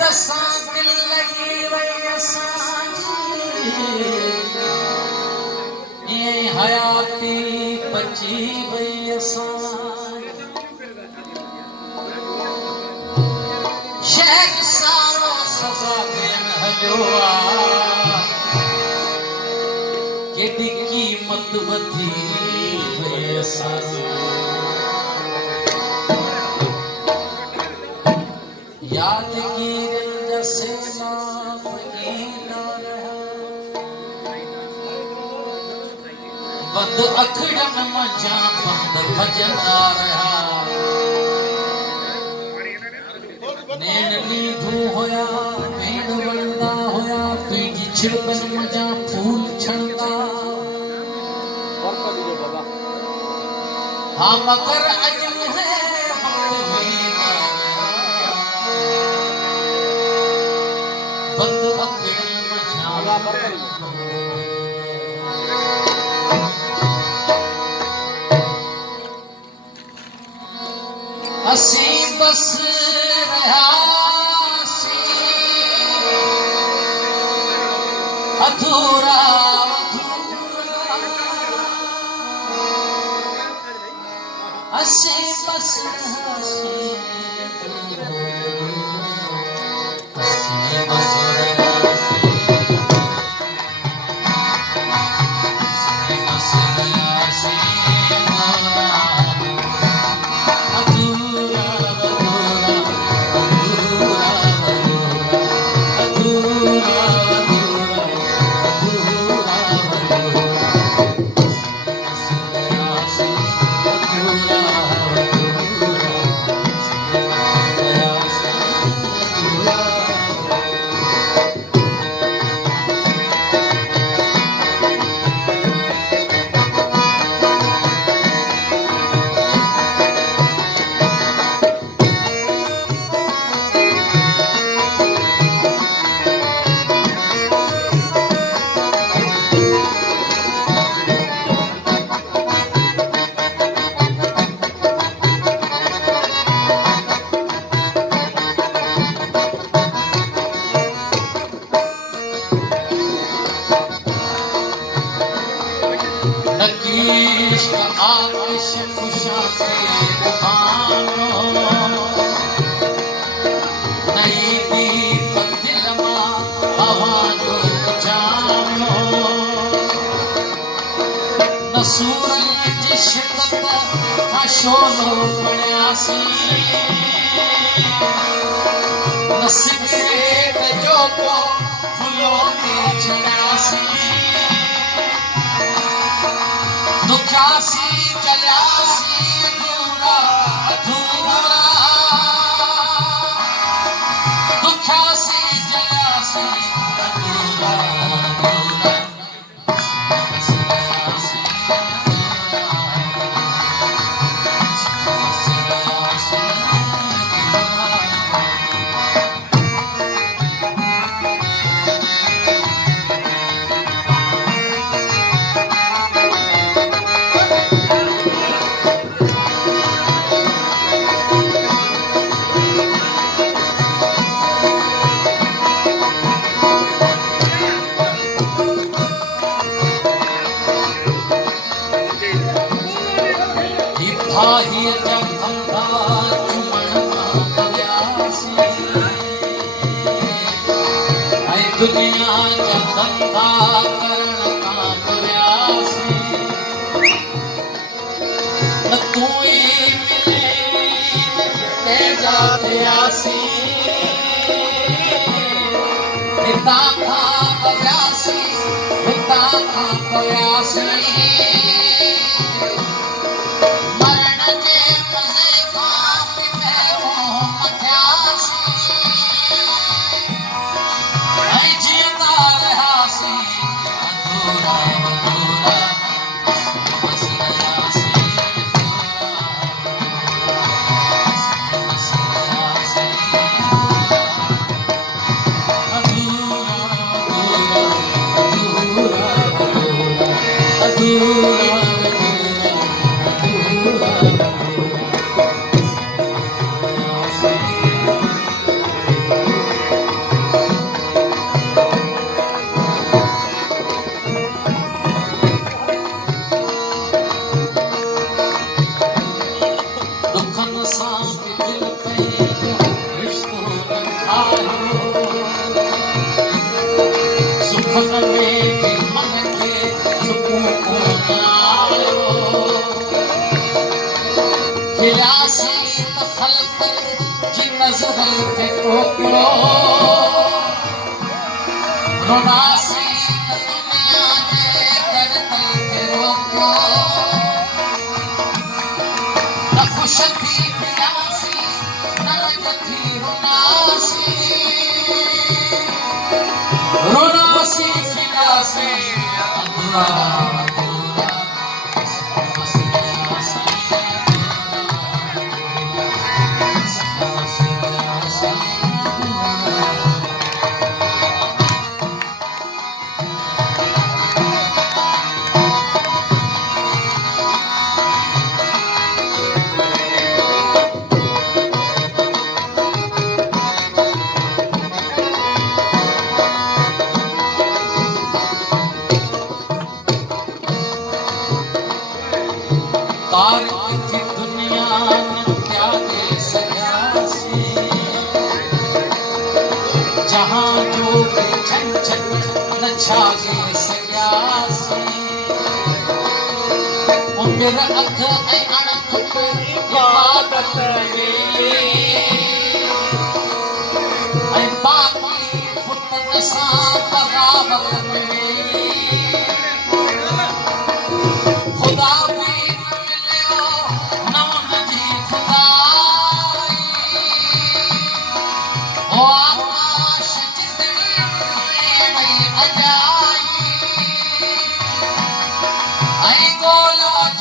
दसां दिल लगी वई असांजी ये हयाती बची वई असांजी शेख सारो सजा देन हलियो आ केॾी क़ीमत वधी वई असांजी यादगीरनि जा सेना ईंदा रहा बंद अखड़नि मंझां बंद भॼंदा रहा नैन नीधू हुया भेण वणंदा हुया तुंहिंजी छिड़कनि मंझां फूल छणंदा हा मगर अॼु बंद अखड़नि मंझां असीं बस रहियासीं अधूरा असीं बस रहियासीं इश्क आतिश खुशा के बहानो नई दीप दिल मां हवा जो जानो नसूरनि जी शिदत खां शोलो पढ़ियासीं न सिगरेट जो को फुलो में छड़ियासीं दुखियासी चलियासी अधूरा अधूरा दुखियासी चलियासी अधूरा अधूरा दुनिया जा धंधा करण खां तुरियासीं न तूं ई मिले पंहिंजा थियासीं हितां खां कयासीं हितां खां कयासीं you मजहल खे टोकियो रोनासी त दुनिया जे करतल खे रोकियो न ख़ुश थी पियासी न रंग थी रोनासी रोनासी खिलासी अधूरा तारीख़ की दुनिया में त्यागे सयासी जहां जो भी झंझट न छागे सयासी उमिर अख ऐं अणख में इबादत रहे ऐं बाक़ी पुटनि सां बग़ावत में खुदा भी I go, Lord,